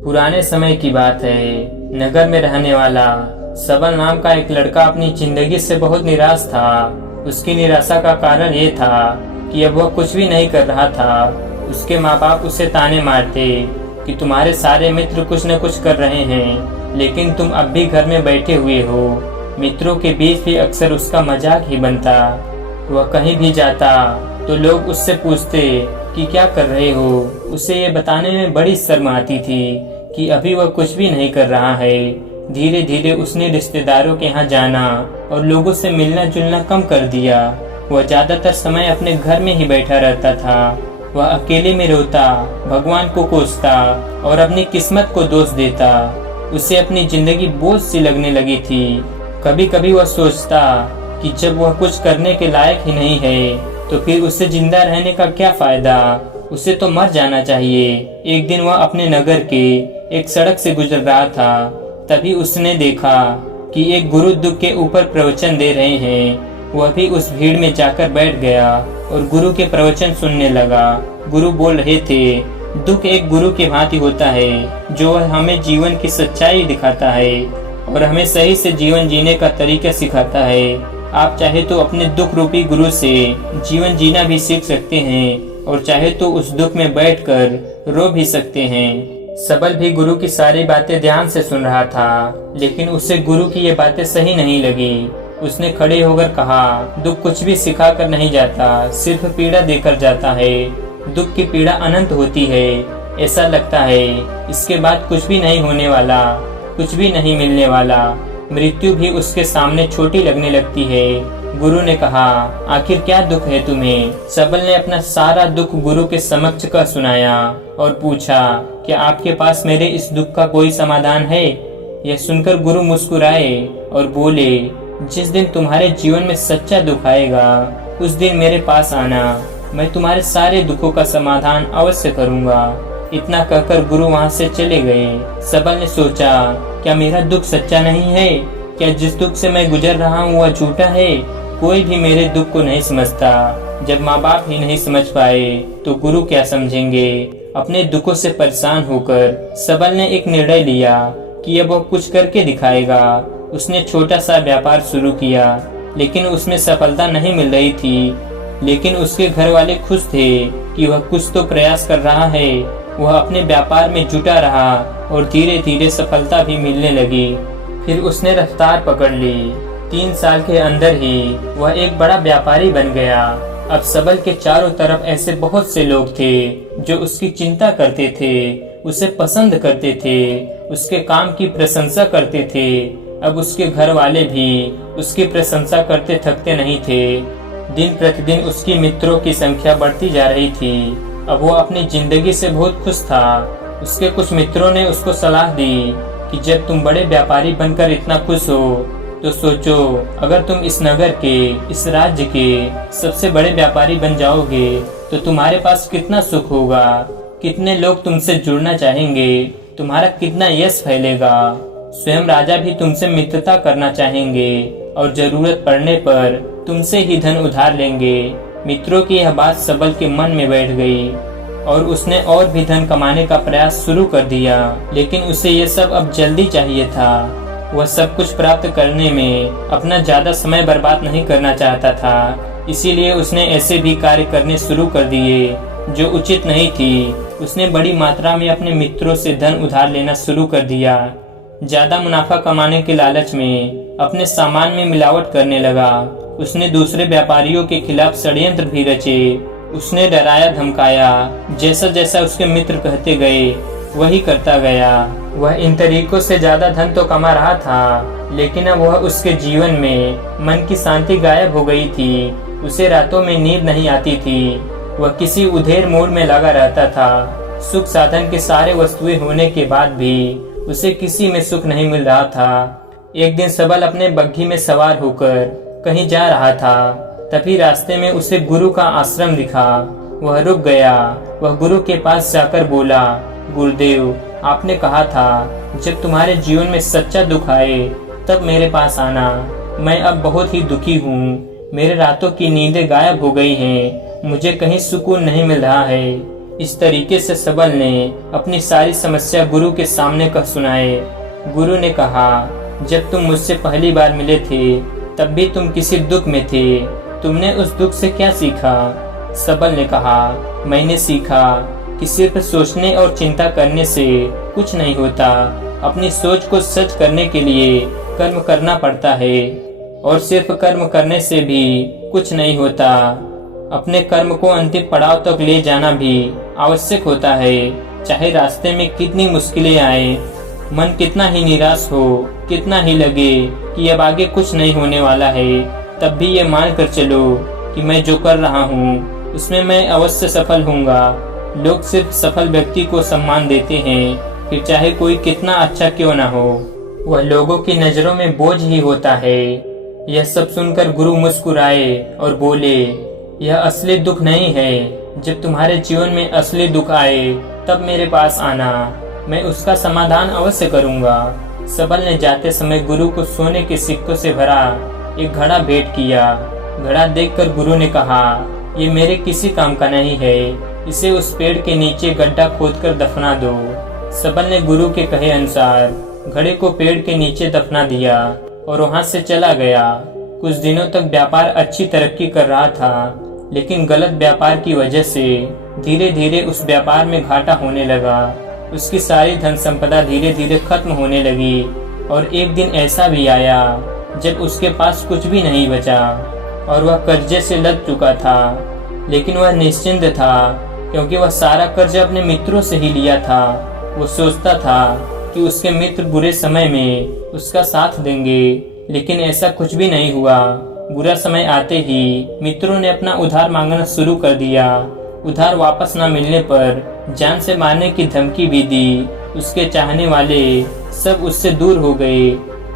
पुराने समय की बात है। नगर में रहने वाला सबल नाम का एक लड़का अपनी जिंदगी से बहुत निराश था। उसकी निराशा का कारण ये था कि अब वह कुछ भी नहीं कर रहा था। उसके माँ बाप उसे ताने मारते कि तुम्हारे सारे मित्र कुछ न कुछ कर रहे हैं, लेकिन तुम अब भी घर में बैठे हुए हो। मित्रों के बीच भी अक्सर उसका मजाक ही बनता। वह कहीं भी जाता तो लोग उससे पूछते कि क्या कर रहे हो। उसे ये बताने में बड़ी शर्म आती थी कि अभी वह कुछ भी नहीं कर रहा है। धीरे धीरे उसने रिश्तेदारों के यहाँ जाना और लोगों से मिलना जुलना कम कर दिया। वह ज्यादातर समय अपने घर में ही बैठा रहता था। वह अकेले में रोता, भगवान को कोसता और अपनी किस्मत को दोष देता। उसे अपनी जिंदगी बोझ सी लगने लगी थी। कभी कभी वह सोचता कि जब वह कुछ करने के लायक ही नहीं है तो फिर उससे जिंदा रहने का क्या फायदा, उसे तो मर जाना चाहिए। एक दिन वह अपने नगर के एक सड़क से गुजर रहा था। तभी उसने देखा कि एक गुरु दुख के ऊपर प्रवचन दे रहे हैं। वह भी उस भीड़ में जाकर बैठ गया और गुरु के प्रवचन सुनने लगा। गुरु बोल रहे थे, दुख एक गुरु के भांति होता है जो हमें जीवन की सच्चाई दिखाता है और हमें सही से जीवन जीने का तरीका सिखाता है। आप चाहे तो अपने दुख रूपी गुरु से जीवन जीना भी सीख सकते हैं और चाहे तो उस दुख में बैठकर रो भी सकते हैं। सबल भी गुरु की सारी बातें ध्यान से सुन रहा था, लेकिन उसे गुरु की ये बातें सही नहीं लगी। उसने खड़े होकर कहा, दुख कुछ भी सिखा कर नहीं जाता, सिर्फ पीड़ा देकर जाता है। दुख की पीड़ा अनंत होती है। ऐसा लगता है इसके बाद कुछ भी नहीं होने वाला, कुछ भी नहीं मिलने वाला। मृत्यु भी उसके सामने छोटी लगने लगती है। गुरु ने कहा, आखिर क्या दुख है तुम्हें? सबल ने अपना सारा दुख गुरु के समक्ष का सुनाया और पूछा, क्या आपके पास मेरे इस दुख का कोई समाधान है? यह सुनकर गुरु मुस्कुराए और बोले, जिस दिन तुम्हारे जीवन में सच्चा दुख आएगा उस दिन मेरे पास आना, मैं तुम्हारे सारे दुखों का समाधान अवश्य करूंगा। इतना कहकर गुरु वहां से चले गए। सबल ने सोचा, क्या मेरा दुख सच्चा नहीं है? क्या जिस दुख से मैं गुजर रहा हूँ वह झूठा है? कोई भी मेरे दुख को नहीं समझता। जब माँ बाप ही नहीं समझ पाए तो गुरु क्या समझेंगे? अपने दुखों से परेशान होकर सबल ने एक निर्णय लिया कि अब वह कुछ करके दिखाएगा। उसने छोटा सा व्यापार शुरू किया, लेकिन उसमें सफलता नहीं मिल रही थी। लेकिन उसके घर वाले खुश थे कि वह कुछ तो प्रयास कर रहा है। वह अपने व्यापार में जुटा रहा और धीरे धीरे सफलता भी मिलने लगी। फिर उसने रफ्तार पकड़ ली। 3 साल के अंदर ही वह एक बड़ा व्यापारी बन गया। अब सबल के चारों तरफ ऐसे बहुत से लोग थे जो उसकी चिंता करते थे, उसे पसंद करते थे, उसके काम की प्रशंसा करते थे। अब उसके घर वाले भी उसकी प्रशंसा करते थकते नहीं थे। दिन प्रतिदिन उसकी मित्रों की संख्या बढ़ती जा रही थी। अब वो अपनी जिंदगी से बहुत खुश था। उसके कुछ मित्रों ने उसको सलाह दी कि जब तुम बड़े व्यापारी बनकर इतना खुश हो तो सोचो, अगर तुम इस नगर के, इस राज्य के सबसे बड़े व्यापारी बन जाओगे तो तुम्हारे पास कितना सुख होगा, कितने लोग तुमसे जुड़ना चाहेंगे, तुम्हारा कितना यश फैलेगा। स्वयं राजा भी तुमसे मित्रता करना चाहेंगे और जरूरत पड़ने पर तुमसे ही धन उधार लेंगे। मित्रों की यह बात सबल के मन में बैठ गई और उसने और भी धन कमाने का प्रयास शुरू कर दिया। लेकिन उसे ये सब अब जल्दी चाहिए था। वह सब कुछ प्राप्त करने में अपना ज्यादा समय बर्बाद नहीं करना चाहता था। इसीलिए उसने ऐसे भी कार्य करने शुरू कर दिए जो उचित नहीं थी। उसने बड़ी मात्रा में अपने मित्रों से धन उधार लेना शुरू कर दिया। ज्यादा मुनाफा कमाने के लालच में अपने सामान में मिलावट करने लगा। उसने दूसरे व्यापारियों के खिलाफ षड्यंत्र भी रचे। उसने डराया धमकाया। जैसा जैसा उसके मित्र कहते गए वही करता गया। वह इन तरीकों से ज्यादा धन तो कमा रहा था, लेकिन अब वह उसके जीवन में मन की शांति गायब हो गई थी। उसे रातों में नींद नहीं आती थी। वह किसी उधेड़ मूड में लगा रहता था। सुख साधन के सारे वस्तुएं होने के बाद भी उसे किसी में सुख नहीं मिल रहा था। एक दिन सबल अपने बग्घी में सवार होकर कहीं जा रहा था। तभी रास्ते में उसे गुरु का आश्रम दिखा। वह रुक गया। वह गुरु के पास जाकर बोला, गुरुदेव, आपने कहा था जब तुम्हारे जीवन में सच्चा दुख आए तब मेरे पास आना। मैं अब बहुत ही दुखी हूँ। मेरे रातों की नींदें गायब हो गई हैं। मुझे कहीं सुकून नहीं मिल रहा है। इस तरीके से सबल ने अपनी सारी समस्या गुरु के सामने कह सुनाए। गुरु ने कहा, जब तुम मुझसे पहली बार मिले थे तब भी तुम किसी दुख में थे। तुमने उस दुख से क्या सीखा? सबल ने कहा, मैंने सीखा कि सिर्फ सोचने और चिंता करने से कुछ नहीं होता। अपनी सोच को सच करने के लिए कर्म करना पड़ता है और सिर्फ कर्म करने से भी कुछ नहीं होता। अपने कर्म को अंतिम पड़ाव तक ले जाना भी आवश्यक होता है। चाहे रास्ते में कितनी मुश्किलें आए, मन कितना ही निराश हो, कितना ही लगे कि अब आगे कुछ नहीं होने वाला है, तब भी ये मान कर चलो कि मैं जो कर रहा हूँ उसमें मैं अवश्य सफल होऊंगा। लोग सिर्फ सफल व्यक्ति को सम्मान देते हैं, फिर चाहे कोई कितना अच्छा क्यों ना हो, वह लोगों की नजरों में बोझ ही होता है। यह सब सुनकर गुरु मुस्कुराए और बोले, यह असली दुख नहीं है। जब तुम्हारे जीवन में असली दुख आए तब मेरे पास आना, मैं उसका समाधान अवश्य करूंगा। सबल ने जाते समय गुरु को सोने के सिक्कों से भरा एक घड़ा भेंट किया। घड़ा देखकर गुरु ने कहा, ये मेरे किसी काम का नहीं है, इसे उस पेड़ के नीचे गड्ढा खोदकर दफना दो। सबल ने गुरु के कहे अनुसार घड़े को पेड़ के नीचे दफना दिया और वहां से चला गया। कुछ दिनों तक व्यापार अच्छी तरक्की कर रहा था, लेकिन गलत व्यापार की वजह से धीरे धीरे उस व्यापार में घाटा होने लगा। उसकी सारी धन संपदा धीरे धीरे खत्म होने लगी और एक दिन ऐसा भी आया जब उसके पास कुछ भी नहीं बचा और वह कर्जे से लद चुका था। लेकिन वह निश्चिंत था, क्योंकि वह सारा कर्ज अपने मित्रों से ही लिया था। वो सोचता था कि उसके मित्र बुरे समय में उसका साथ देंगे, लेकिन ऐसा कुछ भी नहीं हुआ। बुरा समय आते ही मित्रों ने अपना उधार मांगना शुरू कर दिया। उधार वापस न मिलने पर जान से मारने की धमकी भी दी। उसके चाहने वाले सब उससे दूर हो गए।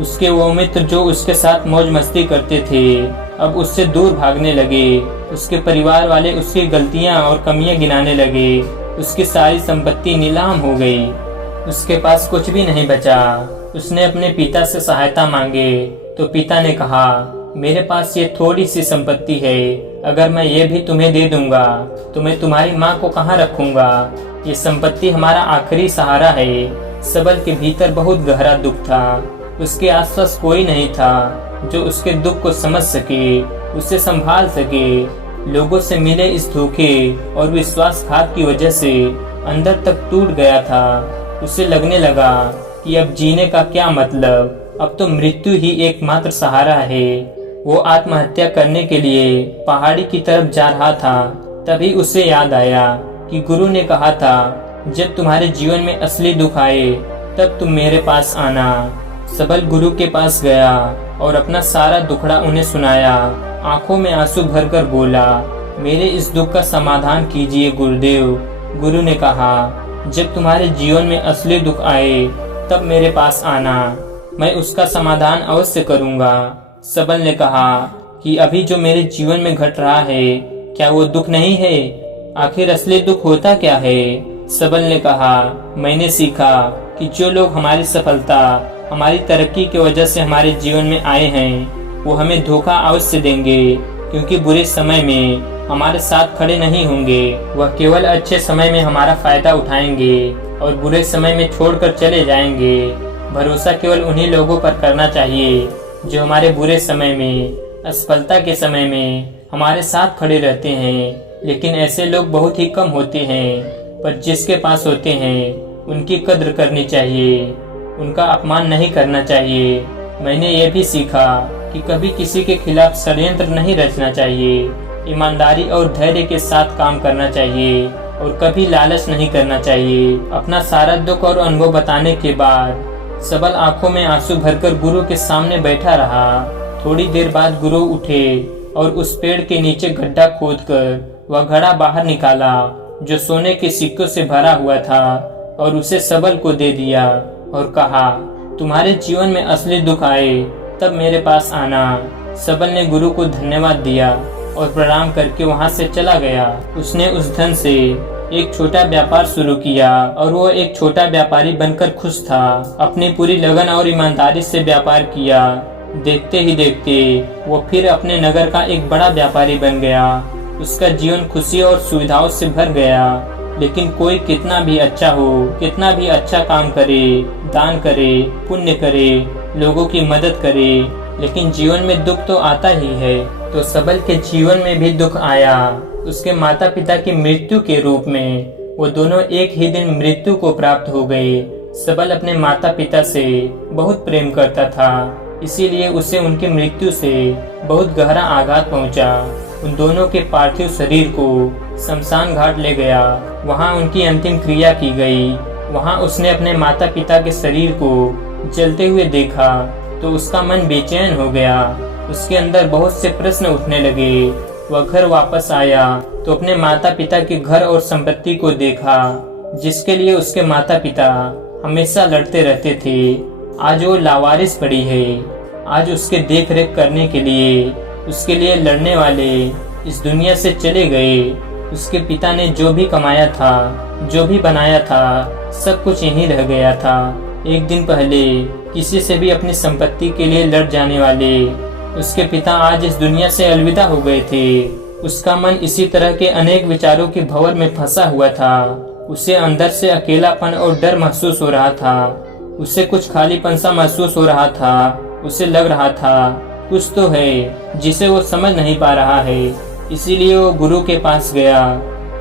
उसके वो मित्र जो उसके साथ मौज मस्ती करते थे अब उससे दूर भागने लगे। उसके परिवार वाले उसकी गलतियां और कमियां गिनाने लगे। उसकी सारी संपत्ति नीलाम हो गई। उसके पास कुछ भी नहीं बचा। उसने अपने पिता से सहायता मांगे तो पिता ने कहा, मेरे पास ये थोड़ी सी संपत्ति है, अगर मैं ये भी तुम्हें दे दूंगा तो मैं तुम्हारी माँ को कहाँ रखूंगा? ये संपत्ति हमारा आखिरी सहारा है। सबल के भीतर बहुत गहरा दुख था। उसके आसपास कोई नहीं था जो उसके दुख को समझ सके, उसे संभाल सके। लोगों से मिले इस धोखे और विश्वासघात की वजह से अंदर तक टूट गया था। उसे लगने लगा कि अब जीने का क्या मतलब, अब तो मृत्यु ही एकमात्र सहारा है। वो आत्महत्या करने के लिए पहाड़ी की तरफ जा रहा था। तभी उसे याद आया कि गुरु ने कहा था, जब तुम्हारे जीवन में असली दुख आए तब तुम मेरे पास आना। सबल गुरु के पास गया और अपना सारा दुखड़ा उन्हें सुनाया। आंखों में आंसू भरकर बोला, मेरे इस दुख का समाधान कीजिए गुरुदेव। गुरु ने कहा, जब तुम्हारे जीवन में असली दुख आए तब मेरे पास आना, मैं उसका समाधान अवश्य करूंगा। सबल ने कहा कि अभी जो मेरे जीवन में घट रहा है क्या वो दुख नहीं है? आखिर असली दुख होता क्या है? सबल ने कहा, मैंने सीखा कि जो लोग हमारी सफलता, हमारी तरक्की की वजह से हमारे जीवन में आए हैं वो हमें धोखा अवश्य देंगे, क्योंकि बुरे समय में हमारे साथ खड़े नहीं होंगे। वह केवल अच्छे समय में हमारा फायदा उठाएंगे और बुरे समय में छोड़कर चले जाएंगे। भरोसा केवल उन्हीं लोगों पर करना चाहिए जो हमारे बुरे समय में, असफलता के समय में हमारे साथ खड़े रहते हैं। लेकिन ऐसे लोग बहुत ही कम होते हैं, पर जिसके पास होते हैं उनकी कद्र करनी चाहिए, उनका अपमान नहीं करना चाहिए। मैंने ये भी सीखा कि कभी किसी के खिलाफ षड्यंत्र नहीं रचना चाहिए। ईमानदारी और धैर्य के साथ काम करना चाहिए और कभी लालच नहीं करना चाहिए। अपना सारा दुख और अनुभव बताने के बाद सबल आंखों में आंसू भरकर गुरु के सामने बैठा रहा। थोड़ी देर बाद गुरु उठे और उस पेड़ के नीचे गड्ढा खोदकर वह घड़ा बाहर निकाला जो सोने के सिक्कों से भरा हुआ था और उसे सबल को दे दिया और कहा, तुम्हारे जीवन में असली दुख आए तब मेरे पास आना। सबल ने गुरु को धन्यवाद दिया और प्रणाम करके वहां से चला गया। उसने उस धन से एक छोटा व्यापार शुरू किया और वो एक छोटा व्यापारी बनकर खुश था। अपनी पूरी लगन और ईमानदारी से व्यापार किया। देखते ही देखते वो फिर अपने नगर का एक बड़ा व्यापारी बन गया। उसका जीवन खुशी और सुविधाओं से भर गया। लेकिन कोई कितना भी अच्छा हो, कितना भी अच्छा काम करे, दान करे, पुण्य करे, लोगों की मदद करे, लेकिन जीवन में दुख तो आता ही है। तो सबल के जीवन में भी दुख आया। उसके माता पिता की मृत्यु के रूप में वो दोनों एक ही दिन मृत्यु को प्राप्त हो गए। सबल अपने माता पिता से बहुत प्रेम करता था, इसीलिए उसे उनकी मृत्यु से बहुत गहरा आघात पहुंचा। उन दोनों के पार्थिव शरीर को शमशान घाट ले गया। वहां उनकी अंतिम क्रिया की गई। वहां उसने अपने माता पिता के शरीर को जलते हुए देखा तो उसका मन बेचैन हो गया। उसके अंदर बहुत से प्रश्न उठने लगे। वह घर वापस आया तो अपने माता पिता के घर और संपत्ति को देखा, जिसके लिए उसके माता पिता हमेशा लड़ते रहते थे। आज वो लावारिस पड़ी है। आज उसके देख रेख करने के लिए, उसके लिए लड़ने वाले इस दुनिया से चले गए। उसके पिता ने जो भी कमाया था, जो भी बनाया था, सब कुछ यहीं रह गया था। एक दिन पहले किसी से भी अपनी संपत्ति के लिए लड़ जाने वाले उसके पिता आज इस दुनिया से अलविदा हो गए थे। उसका मन इसी तरह के अनेक विचारों के भंवर में फंसा हुआ था। उसे अंदर से अकेलापन और डर महसूस हो रहा था। उसे कुछ खालीपन सा महसूस हो रहा था। उसे लग रहा था कुछ तो है जिसे वो समझ नहीं पा रहा है। इसीलिए वो गुरु के पास गया।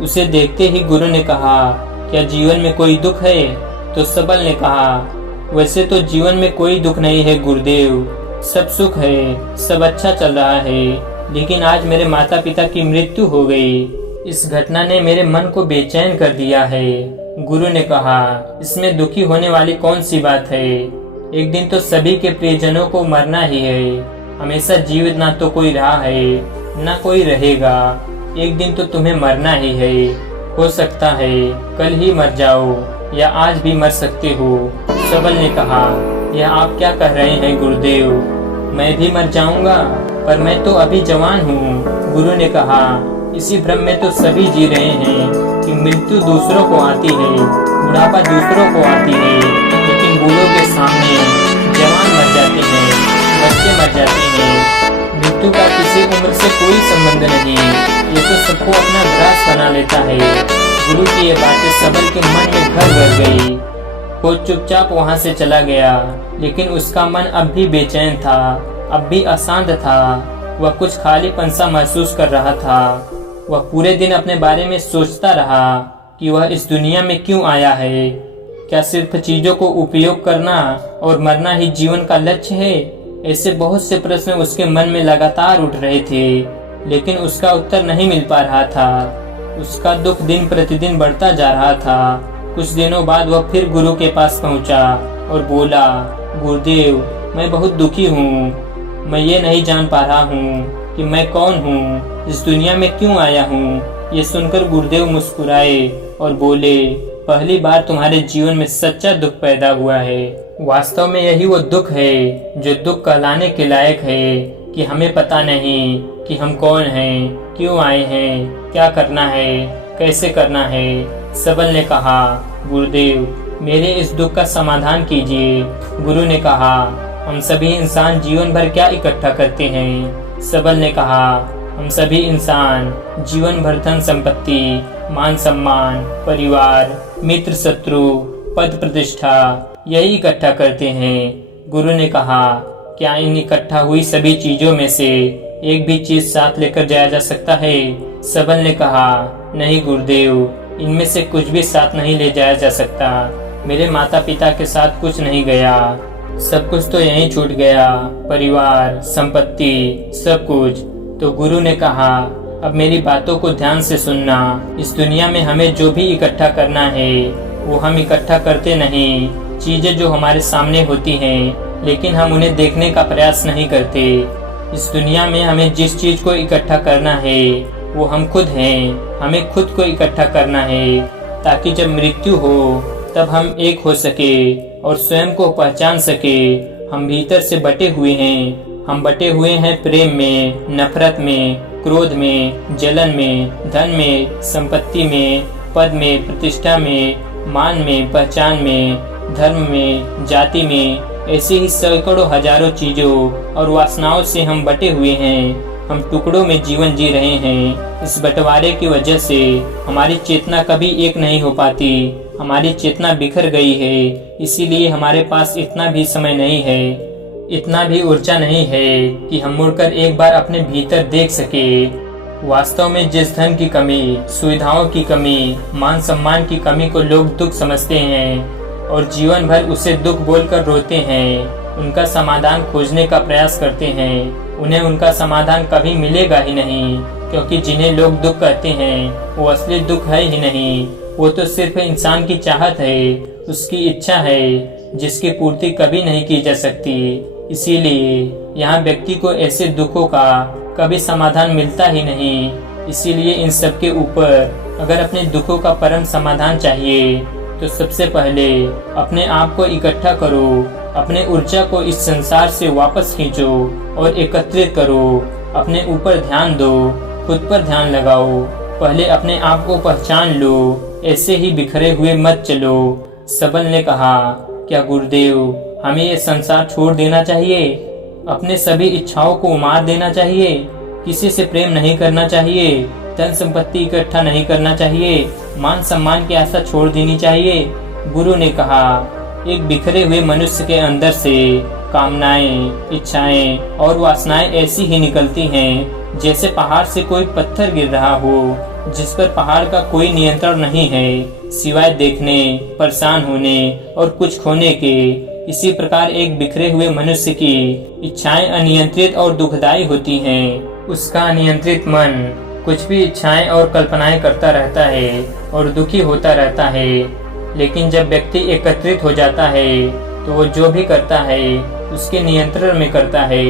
उसे देखते ही गुरु ने कहा, क्या जीवन में कोई दुख है? तो सबल ने कहा, वैसे तो जीवन में कोई दुख नहीं है गुरुदेव, सब सुख है, सब अच्छा चल रहा है, लेकिन आज मेरे माता पिता की मृत्यु हो गई। इस घटना ने मेरे मन को बेचैन कर दिया है। गुरु ने कहा, इसमें दुखी होने वाली कौन सी बात है? एक दिन तो सभी के प्रियजनों को मरना ही है। हमेशा जीवित ना तो कोई रहा है ना कोई रहेगा। एक दिन तो तुम्हें मरना ही है। हो सकता है कल ही मर जाओ या आज भी मर सकते हो। सबल ने कहा, यह आप क्या कह रहे हैं गुरुदेव? मैं भी मर जाऊंगा, पर मैं तो अभी जवान हूँ। गुरु ने कहा, इसी भ्रम में तो सभी जी रहे हैं कि मृत्यु दूसरों को आती है, बुढ़ापा दूसरों को आती है, लेकिन बूढ़ों के सामने जवान मर जाते हैं, बच्चे मर जाते हैं। मृत्यु का किसी उम्र से कोई संबंध नहीं, ये तो सबको अपना ग्रास बना लेता है। गुरु की ये बातें सबल के मन में घर कर गई। वो चुपचाप वहां से चला गया, लेकिन उसका मन अब भी बेचैन था, अब भी अशांत था। वह कुछ खालीपन सा महसूस कर रहा था। वह पूरे दिन अपने बारे में सोचता रहा कि वह इस दुनिया में क्यों आया है। क्या सिर्फ चीजों को उपयोग करना और मरना ही जीवन का लक्ष्य है? ऐसे बहुत से प्रश्न उसके मन में लगातार उठ रहे थे, लेकिन उसका उत्तर नहीं मिल पा रहा था। उसका दुख दिन प्रतिदिन बढ़ता जा रहा था। कुछ दिनों बाद वह फिर गुरु के पास पहुंचा और बोला, गुरुदेव, मैं बहुत दुखी हूँ। मैं ये नहीं जान पा रहा हूँ कि मैं कौन हूँ, इस दुनिया में क्यों आया हूँ। ये सुनकर गुरुदेव मुस्कुराए और बोले, पहली बार तुम्हारे जीवन में सच्चा दुख पैदा हुआ है। वास्तव में यही वो दुख है जो दुख कहलाने के लायक है कि हमें पता नहीं कि हम कौन हैं, क्यों आए हैं, क्या करना है, कैसे करना है। सबल ने कहा, गुरुदेव, मेरे इस दुख का समाधान कीजिए। गुरु ने कहा, हम सभी इंसान जीवन भर क्या इकट्ठा करते हैं? सबल ने कहा, हम सभी इंसान जीवन भर धन संपत्ति, मान सम्मान, परिवार, मित्र शत्रु, पद प्रतिष्ठा यही इकट्ठा करते हैं। गुरु ने कहा, क्या इन इकट्ठा हुई सभी चीजों में से एक भी चीज साथ लेकर जाया जा सकता है? सबल ने कहा, नहीं गुरुदेव, इनमें से कुछ भी साथ नहीं ले जाया जा सकता। मेरे माता पिता के साथ कुछ नहीं गया, सब कुछ तो यहीं छूट गया, परिवार, संपत्ति, सब कुछ। तो गुरु ने कहा, अब मेरी बातों को ध्यान से सुनना। इस दुनिया में हमें जो भी इकट्ठा करना है वो हम इकट्ठा करते नहीं। चीजें जो हमारे सामने होती हैं, लेकिन हम उन्हें देखने का प्रयास नहीं करते। इस दुनिया में हमें जिस चीज को इकट्ठा करना है वो हम खुद हैं। हमें खुद को इकट्ठा करना है, ताकि जब मृत्यु हो तब हम एक हो सके और स्वयं को पहचान सके। हम भीतर से बटे हुए हैं। हम बटे हुए हैं प्रेम में, नफरत में, क्रोध में, जलन में, धन में, संपत्ति में, पद में, प्रतिष्ठा में, मान में, पहचान में, धर्म में, जाति में। ऐसी ही सैकड़ों हजारों चीजों और वासनाओं से हम बटे हुए हैं। हम टुकड़ों में जीवन जी रहे हैं। इस बंटवारे की वजह से हमारी चेतना कभी एक नहीं हो पाती, हमारी चेतना बिखर गई है। इसीलिए हमारे पास इतना भी समय नहीं है, इतना भी ऊर्जा नहीं है कि हम मुड़कर एक बार अपने भीतर देख सके। वास्तव में जिस धन की कमी, सुविधाओं की कमी, मान सम्मान की कमी को लोग दुख समझते हैं और जीवन भर उसे दुख बोलकर रोते हैं, उनका समाधान खोजने का प्रयास करते हैं, उन्हें उनका समाधान कभी मिलेगा ही नहीं, क्योंकि जिन्हें लोग दुख कहते हैं वो असली दुख है ही नहीं। वो तो सिर्फ इंसान की चाहत है, उसकी इच्छा है, जिसकी पूर्ति कभी नहीं की जा सकती। इसीलिए यहाँ व्यक्ति को ऐसे दुखों का कभी समाधान मिलता ही नहीं। इसीलिए इन सब के ऊपर अगर अपने दुखों का परम समाधान चाहिए तो सबसे पहले अपने आप को इकट्ठा करो, अपने ऊर्जा को इस संसार से वापस खींचो और एकत्रित करो। अपने ऊपर ध्यान दो, खुद पर ध्यान लगाओ, पहले अपने आप को पहचान लो, ऐसे ही बिखरे हुए मत चलो। सबल ने कहा, क्या गुरुदेव हमें ये संसार छोड़ देना चाहिए? अपने सभी इच्छाओं को मार देना चाहिए? किसी से प्रेम नहीं करना चाहिए? धन संपत्ति इकट्ठा नहीं करना चाहिए? मान सम्मान की आशा छोड़ देनी चाहिए? गुरु ने कहा, एक बिखरे हुए मनुष्य के अंदर से कामनाएं, इच्छाएं और वासनाएं ऐसी ही निकलती हैं जैसे पहाड़ से कोई पत्थर गिर रहा हो, जिस पर पहाड़ का कोई नियंत्रण नहीं है सिवाय देखने, परेशान होने और कुछ खोने के। इसी प्रकार एक बिखरे हुए मनुष्य की इच्छाएं अनियंत्रित और दुखदायी होती हैं। उसका अनियंत्रित मन कुछ भी इच्छाएं और कल्पनाएं करता रहता है और दुखी होता रहता है। लेकिन जब व्यक्ति एकत्रित हो जाता है तो वो जो भी करता है उसके नियंत्रण में करता है,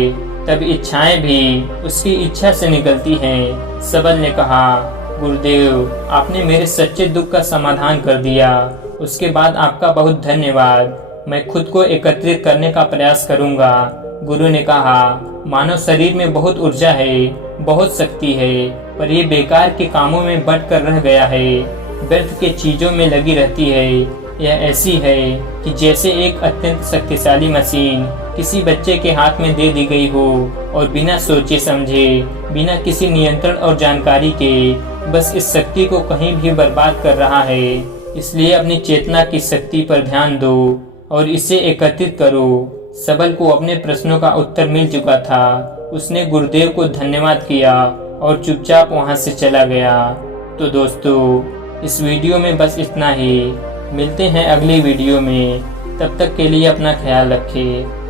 तब इच्छाएं भी उसकी इच्छा से निकलती हैं। सबल ने कहा, गुरुदेव आपने मेरे सच्चे दुख का समाधान कर दिया, उसके बाद आपका बहुत धन्यवाद। मैं खुद को एकत्रित करने का प्रयास करूंगा। गुरु ने कहा, मानव शरीर में बहुत ऊर्जा है, बहुत शक्ति है, पर ये बेकार के कामों में बट कर रह गया है, व्यर्थ के चीजों में लगी रहती है। यह ऐसी है कि जैसे एक अत्यंत शक्तिशाली मशीन किसी बच्चे के हाथ में दे दी गई हो और बिना सोचे समझे, बिना किसी नियंत्रण और जानकारी के बस इस शक्ति को कहीं भी बर्बाद कर रहा है। इसलिए अपनी चेतना की शक्ति पर ध्यान दो और इसे एकत्रित करो। सबल को अपने प्रश्नों का उत्तर मिल चुका था। उसने गुरुदेव को धन्यवाद किया और चुपचाप वहां से चला गया। तो दोस्तों इस वीडियो में बस इतना ही। मिलते हैं अगली वीडियो में, तब तक के लिए अपना ख्याल रखें।